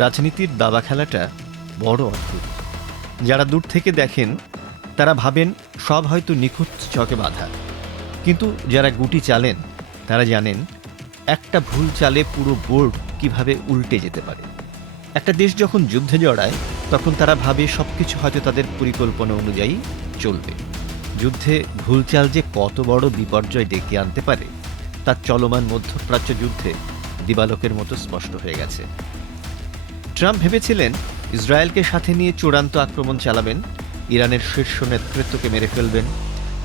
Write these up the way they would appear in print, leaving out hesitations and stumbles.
রাজনীতির দাবা খেলাটা বড় অদ্ভুত। যারা দূর থেকে দেখেন তারা ভাবেন সব হয়তো নিখুঁত ছকে বাঁধা, কিন্তু যারা গুটি চালেন তারা জানেন একটা ভুল চালে পুরো বোর্ড কিভাবে উল্টে যেতে পারে। একটা দেশ যখন যুদ্ধে জড়ায় তখন তারা ভাবে সবকিছু হয়তো তাদের পরিকল্পনা অনুযায়ী চলবে। যুদ্ধে ভুল চাল যে কত বড় বিপর্যয় ডেকে আনতে পারে তার চলমান মধ্যপ্রাচ্য যুদ্ধে দিবালোকের মতো স্পষ্ট হয়ে গেছে। ট্রাম্প ভেবেছিলেন ইসরায়েলকে সাথে নিয়ে চূড়ান্ত আক্রমণ চালাবেন, ইরানের শীর্ষ নেতৃত্বকে মেরে ফেলবেন,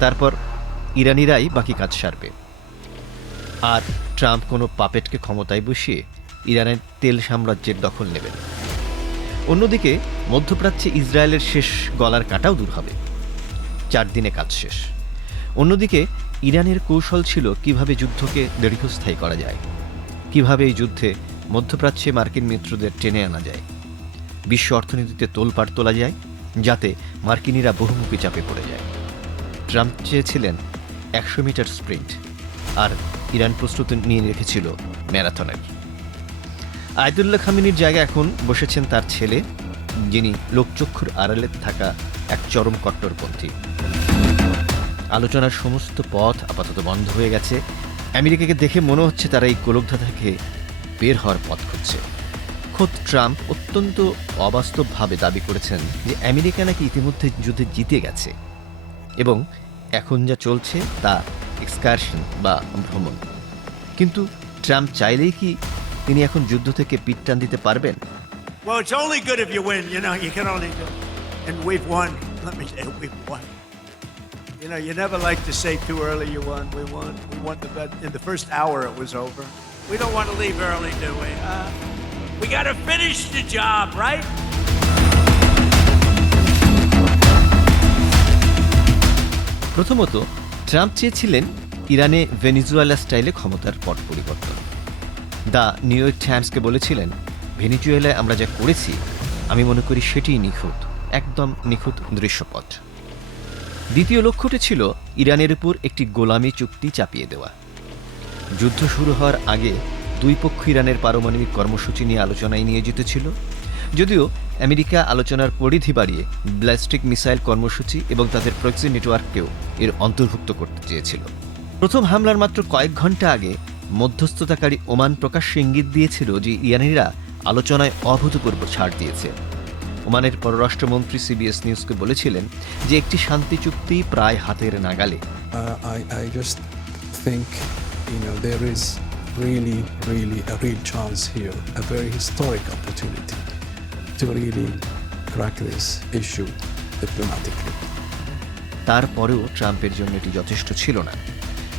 তারপর ইরানিরাই বাকি কাজ সারবে। আর ট্রাম্প কোনো পাপেটকে ক্ষমতায় বসিয়ে ইরানের তেল সাম্রাজ্যের দখল নেবেন। অন্যদিকে মধ্যপ্রাচ্যে ইসরায়েলের শেষ গলার কাটাও দূর হবে। 4 দিনে কাজ শেষ। অন্যদিকে ইরানের কৌশল ছিল কিভাবে যুদ্ধকে দীর্ঘস্থায়ী করা যায়, কিভাবে এই যুদ্ধে মধ্যপ্রাচ্যে মার্কিন মিত্রদের টেনে আনা যায়, বিশ্ব অর্থনীতিতে তোলপাড় তোলা যায়, যাতে মার্কিনিরা বহুমুখী চাপে পড়ে যায়। ট্রাম্প চেয়েছিলেন 100 মিটার স্প্রিন্ট, আর ইরান প্রস্তুতি নিয়ে রেখেছিল ম্যারাথনের। আয়াতুল্লাহ খামেনির জায়গায় এখন বসেছেন তার ছেলে, যিনি লোকচক্ষুর আড়ালে থাকা এক চরম কট্টরপন্থী। আলোচনার সমস্ত পথ আপাতত বন্ধ হয়ে গেছে। আমেরিকাকে দেখে মনে হচ্ছে তারা এই গোলকধাঁধা থেকে বের হওয়ার পথ খুঁজছে। খোদ ট্রাম্প অত্যন্ত অবাস্তবভাবে দাবি করেছেন যে আমেরিকা নাকি ইতিমধ্যে যুদ্ধে জিতে গেছে এবং এখন যা চলছে তা এক্সকারশন বা ভ্রমণ। কিন্তু ট্রাম্প চাইলেই কি তিনি এখন যুদ্ধ থেকে পিঠ টান দিতে পারবেন? Well, it's only good if you win. You know, you can only do. And we've won. Let me say, we've won. You know, you never like to say too early you won. We won. We won the bet. In the first hour, it was over. We don't want to leave early, do we? We got to finish the job, right? প্রথমত, Trump চেয়েছিলেন ইরানে Venezuela স্টাইলে ক্ষমতার পট পরিবর্তন। The new York টাইমসকে বলেছিলেন, ভেনিজুয়েলায় আমরা যা করেছি আমি মনে করি সেটিই নিখুঁত, একদম নিখুঁত দৃশ্যপট। দ্বিতীয় লক্ষ্যটি ছিল ইরানের উপর একটি গোলামি চুক্তি চাপিয়ে দেওয়া। যুদ্ধ শুরু হওয়ার আগে দুই পক্ষ ইরানের পারমাণবিক কর্মসূচি নিয়ে আলোচনায় নিয়ে যেতেছিল, যদিও আমেরিকা আলোচনার পরিধি বাড়িয়ে ব্যালিস্টিক মিসাইল কর্মসূচি এবং তাদের প্রক্সি নেটওয়ার্ককেও এর অন্তর্ভুক্ত করতে চেয়েছিল। প্রথম হামলার মাত্র কয়েক ঘন্টা আগে মধ্যস্থতাকারী ওমান প্রকাশ্যে ইঙ্গিত দিয়েছিল যে ইরানিরা আলোচনায় অভূতপূর্ব ছাড় দিয়েছে। ওমানের পররাষ্ট্রমন্ত্রী সিবিএস নিউজকে বলেছিলেন যে একটি শান্তি চুক্তি প্রায় হাতের নাগালে। I just think, there is really a real chance here, a very historic opportunity to really crack this issue diplomatically. তারপরেও ট্রাম্পের জন্য এটি যথেষ্ট ছিল না।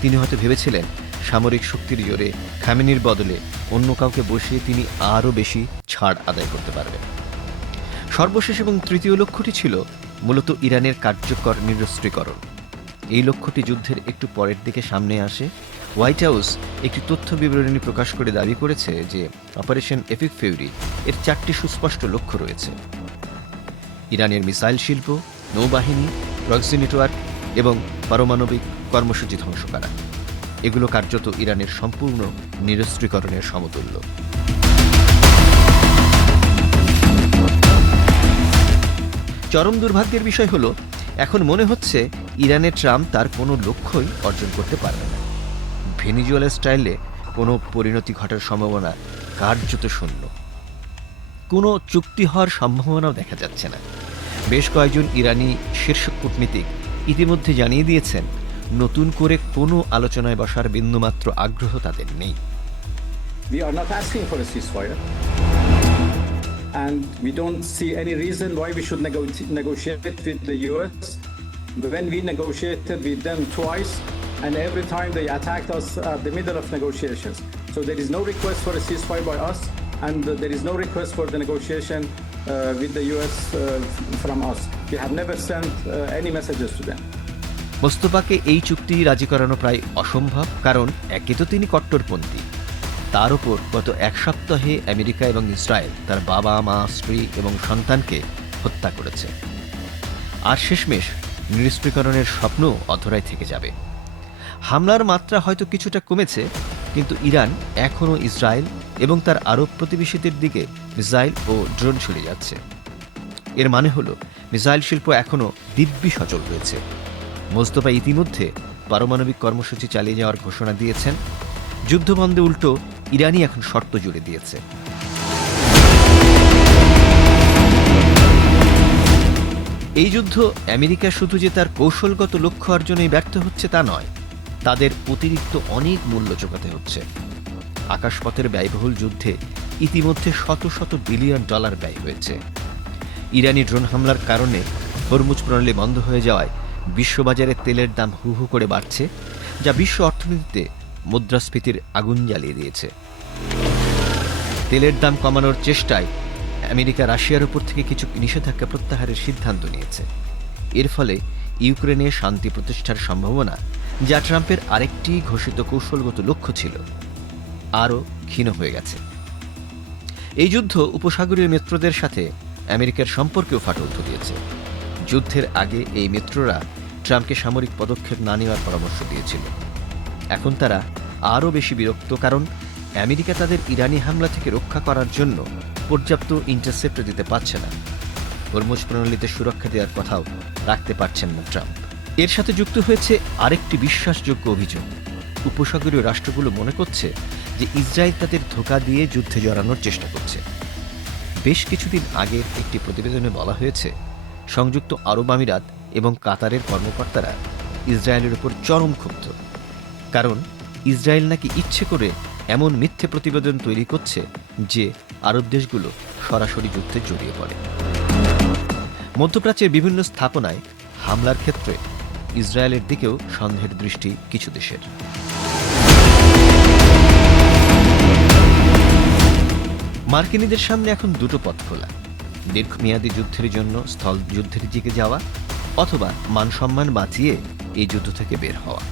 তিনি হয়তো ভেবেছিলেন সামরিক শক্তির জোরে খামেনির বদলে অন্য কাউকে বসিয়ে তিনি আরও বেশি ছাড় আদায় করতে পারবেন। সর্বশেষ এবং তৃতীয় লক্ষ্যটি ছিল মূলত ইরানের কার্যকর নিরস্ত্রীকরণ। এই লক্ষ্যটি যুদ্ধের একটু পরের দিকে সামনে আসে। হোয়াইট হাউস একটি তথ্য বিবরণী প্রকাশ করে দাবি করেছে যে অপারেশন এপিক ফিউরি এর 4টি সুস্পষ্ট লক্ষ্য রয়েছে: ইরানের মিসাইল শিল্প, নৌবাহিনী, প্রক্সি নেটওয়ার্ক এবং পারমাণবিক কর্মসূচি ধ্বংস করা। এগুলো কার্যত ইরানের সম্পূর্ণ নিরস্ত্রীকরণের সমতুল্য। চরম দুর্ভাগ্যের বিষয় হলো, এখন মনে হচ্ছে ইরানে ট্রাম্প তার কোনো লক্ষ্যই অর্জন করতে পারবে না। ভেনিজুয়েলা স্টাইলে কোনো পরিণতি ঘটার সম্ভাবনা কার্যত শূন্য। কোনো চুক্তি হওয়ার সম্ভাবনাও দেখা যাচ্ছে না। বেশ কয়েকজন ইরানি শীর্ষ কূটনীতিক ইতিমধ্যে জানিয়ে দিয়েছেন নতুন করে কোনো আলোচনায় বসার বিন্দুমাত্র আগ্রহ তাদের নেই। We are not asking for a ceasefire, and we don't see any reason why we should negotiate with the US. When we negotiated with them twice, and every time they attacked us at the middle of negotiations. So there is no request for a ceasefire by us, and there is no request for the negotiation with the US from us. We have never sent any messages to them. মোস্তফাকে এই চুক্তি রাজি করানো প্রায় অসম্ভব, কারণ একে তো তিনি কট্টরপন্থী, তার উপর গত এক সপ্তাহে আমেরিকা এবং ইসরায়েল তার বাবা, মা, স্ত্রী এবং সন্তানকে হত্যা করেছে। আর শেষমেশ নিরস্ত্রীকরণের স্বপ্ন অধরায় থেকে যাবে। হামলার মাত্রা হয়তো কিছুটা কমেছে, কিন্তু ইরান এখনও ইসরায়েল এবং তার আরব প্রতিবেশীদের দিকে মিসাইল ও ড্রোন ছুড়ে যাচ্ছে। এর মানে হলো মিসাইল শিল্প এখনও দিব্যি সচল রয়েছে। মোস্তফা ইতিমধ্যে পারমাণবিক কর্মসূচি চালিয়ে যাওয়ার ঘোষণা দিয়েছেন। যুদ্ধবন্ধে উল্টো ইরানই এখন শর্ত জুড়ে দিয়েছে। এই যুদ্ধ আমেরিকা শুধু যে তার কৌশলগত লক্ষ্য অর্জনেই ব্যর্থ হচ্ছে তা নয়, তাদের অতিরিক্ত অনেক মূল্য চোকাতে হচ্ছে। আকাশপথের ব্যয়বহুল যুদ্ধে ইতিমধ্যে শত শত বিলিয়ন ডলার ব্যয় হয়েছে। ইরানি ড্রোন হামলার কারণে হরমুজ প্রণালী বন্ধ হয়ে যাওয়ায় বিশ্ববাজারে তেলের দাম হু হু করে বাড়ছে, যা বিশ্ব অর্থনীতিতে মুদ্রাস্ফীতির আগুন জ্বালিয়ে দিয়েছে। তেলের দাম কমানোর চেষ্টায় আমেরিকা রাশিয়ার উপর থেকে কিছু নিষেধাজ্ঞা প্রত্যাহারের সিদ্ধান্ত নিয়েছে। এর ফলে ইউক্রেনে শান্তি প্রতিষ্ঠার সম্ভাবনা, যা ট্রাম্পের আরেকটি ঘোষিত কৌশলগত লক্ষ্য ছিল, আরও ক্ষীণ হয়ে গেছে। এই যুদ্ধ উপসাগরীয় মিত্রদের সাথে আমেরিকার সম্পর্কেও ফাটল ধরিয়েছে। যুদ্ধের আগে এই মিত্ররা ট্রাম্পকে সামরিক পদক্ষেপ না নেওয়ার পরামর্শ দিয়েছিল। এখন তারা আরও বেশি বিরক্ত, কারণ আমেরিকা তাদের ইরানি হামলা থেকে রক্ষা করার জন্য পর্যাপ্ত ইন্টারসেপ্ট দিতে পারছে না। হরমুজ প্রণালীতে সুরক্ষা দেওয়ার কথাও রাখতে পারছেন না ট্রাম্প। এর সাথে যুক্ত হয়েছে আরেকটি বিশ্বাসযোগ্য অভিযোগ। উপসাগরীয় রাষ্ট্রগুলো মনে করছে যে ইসরায়েল তাদের ধোঁকা দিয়ে যুদ্ধে জড়ানোর চেষ্টা করছে। বেশ কিছুদিন আগের একটি প্রতিবেদনে বলা হয়েছে, সংযুক্ত আরব আমিরাত এবং কাতারের কর্মকর্তারা ইসরায়েলের উপর চরম ক্ষুব্ধ, কারণ ইসরায়েল নাকি ইচ্ছে করে এমন মিথ্যে প্রতিবেদন তৈরি করছে যে আরব দেশগুলো সরাসরি যুদ্ধে জড়িয়ে পড়ে। মধ্যপ্রাচ্যের বিভিন্ন স্থাপনায় হামলার ক্ষেত্রে ইসরায়েলের দিকেও সন্দেহের দৃষ্টি কিছু দেশের। মার্কিনীদের সামনে এখন দুটো পথ খোলা: দীর্ঘমেয়াদী যুদ্ধের জন্য স্থল যুদ্ধের দিকে যাওয়া, অথবা মানসম্মান বাঁচিয়ে এই যুদ্ধ থেকে বের হওয়া।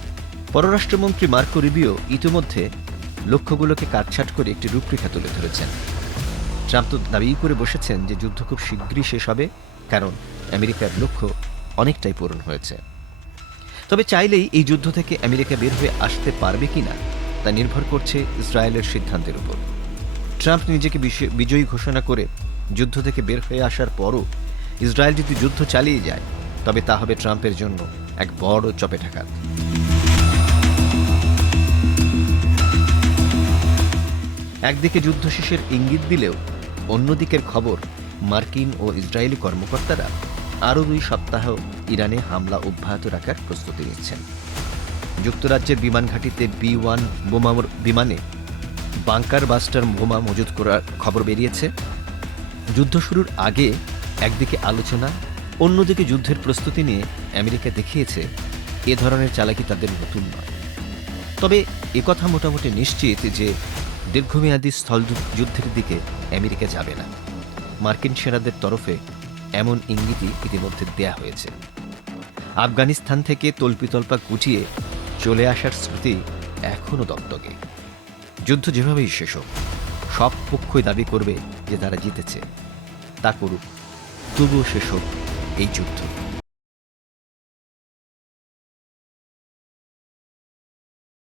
পররাষ্ট্রমন্ত্রী মার্কো রুবিও ইতিমধ্যে লক্ষ্যগুলোকে কাটছাঁট করে একটি রূপরেখা তুলে ধরেছেন। ট্রাম্প তো দাবি করে বসেছেন যে যুদ্ধ খুব শীঘ্রই শেষ হবে, কারণ আমেরিকার লক্ষ্য অনেকটাই পূরণ হয়েছে। তবে চাইলেই এই যুদ্ধ থেকে আমেরিকা বের হয়ে আসতে পারবে কিনা তা নির্ভর করছে ইসরায়েলের সিদ্ধান্তের উপর। ট্রাম্প নিজেকে বিজয়ী ঘোষণা করে যুদ্ধ থেকে বের হয়ে আসার পরও ইসরায়েল যদি যুদ্ধ চালিয়ে যায়, তবে তা হবে ট্রাম্পের জন্য এক বড় চপেটাঘাত। একদিকে যুদ্ধ শেষের ইঙ্গিত দিলেও অন্যদিকের খবর, মার্কিন ও ইসরায়েলি কর্মকর্তারা আরও 2 সপ্তাহ ইরানে হামলা অব্যাহত রাখার প্রস্তুতি নিচ্ছেন। যুক্তরাজ্যের বিমান ঘাঁটিতে B-1 বোমা বিমানে বাংকার বাস্টার বোমা মজুত করার খবর বেরিয়েছে। যুদ্ধ শুরুর আগে একদিকে আলোচনা, অন্যদিকে যুদ্ধের প্রস্তুতি নিয়ে আমেরিকা দেখিয়েছে এ ধরনের চালাকি তাদের নতুন নয়। তবে একথা মোটামুটি নিশ্চিত যে দীর্ঘমেয়াদী স্থল যুদ্ধের দিকে আমেরিকা যাবে না। মার্কিন সেনাদের তরফে এমন ইঙ্গিতই ইতিমধ্যে দেয়া হয়েছে। আফগানিস্তান থেকে তল্পিতল্পা গুটিয়ে চলে আসার স্মৃতি এখনও দগদগে। যুদ্ধ যেভাবেই শেষ হোক, সব পক্ষই দাবি করবে যে তারা জিতেছে। তা করুক, তবুও শেষ হোক এই যুদ্ধ।